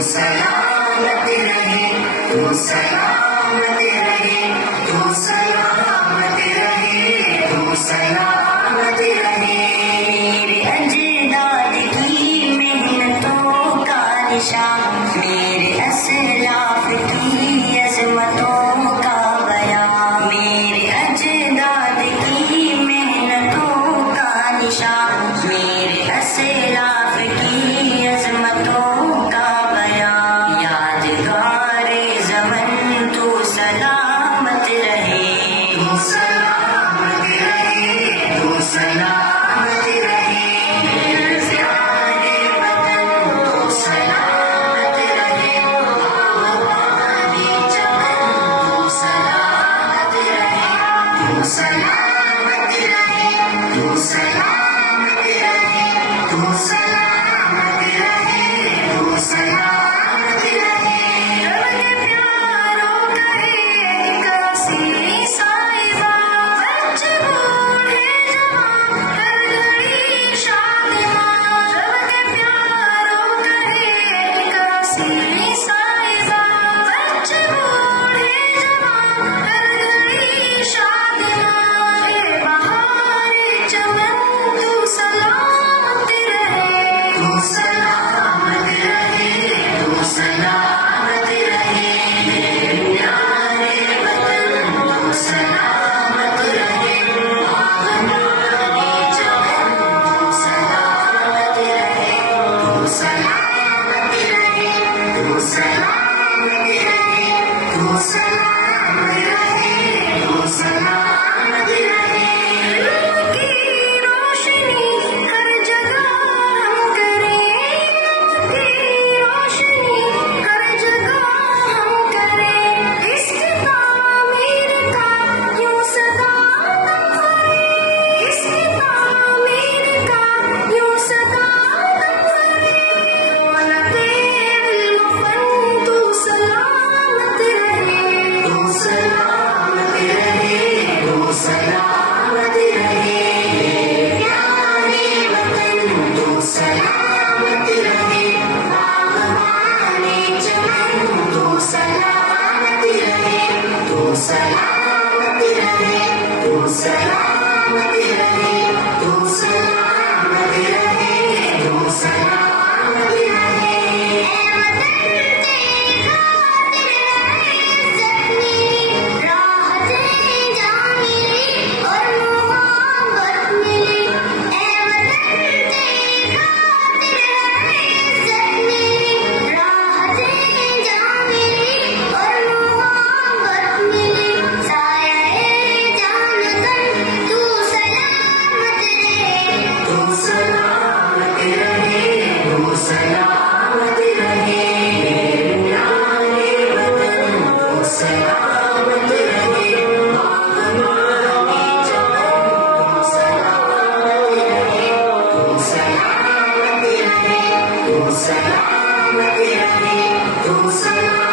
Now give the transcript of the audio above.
सलामत रहे, तू सलामत रहे, तू सलामत रहे, तू सलामत रहे। मेरे अजदाद की मेहनतों का निशान, मेरे असलाफ की अजमतों का बयां, मेरे अजदाद की मेहनतों का निशान, मेरे असलाफ की अजमतों का बयां। यादगारे ज़मन तू सलामत रहे, तू सलामत रहे, तू सलामत रहे। प्यारे वतन तू सलामत रहे, आबादी चमन तू सलामत रहे, तू सलामत रहे, तू सलामत रहे, तू सलामत रहे, तू सलामत रहे। रब के प्यारों का एक हसीन साहिबा, बच्चे बूढ़े जवान हर घड़ी शादिमां। रब के प्यारों का एक हसीन साहिबा, बच्चे बूढ़े जवान हर घड़ी शादिमां। ये बहारे चमन तू सलामत रहे, तू सलामत रहे, तू सलामत रहे। प्यारे वतन तू सलामत रहे, आबादी चमन तू सलामत रहे, तू सलामत रहे, तू सलामत रहे, तू सलामत रहे, तू सलामत रहे। इल्म की रोशनी हर जगह हम करें, इल्म की रोशनी हर जगह हम करें। इसकी तामीर का यूं सदा दम भरे, इसकी तामीर का यूं सदा दम भरे। दौलते इल्म फन तू सलामत रहे, तू सलामत रहे, तू सलामत रहे। प्यारे वतन तू सलामत रहे, बागबाने चमन तू सलामत रहे, तू सलामत रहे, तू सलामत रहे, तू सलामत रहे, तू सलामत रहे। ऐ वतन तेरी खातिर है इज्जत मिली, राहतें जहाँ मिली और मोहब्बत मिली। ऐ वतन तेरी खातिर है इज्जत मिली, राहतें जहाँ मिली और मोहब्बत मिली। साया-ए जानतन तू सलामत रहे, तू सलामत रहे, तू सलामत रहे। प्यारे वतन तू सलामत रहे, बागबाने चमन तू सलामत रहे, तू सलामत रहे, तू सलामत रहे, तू सलामत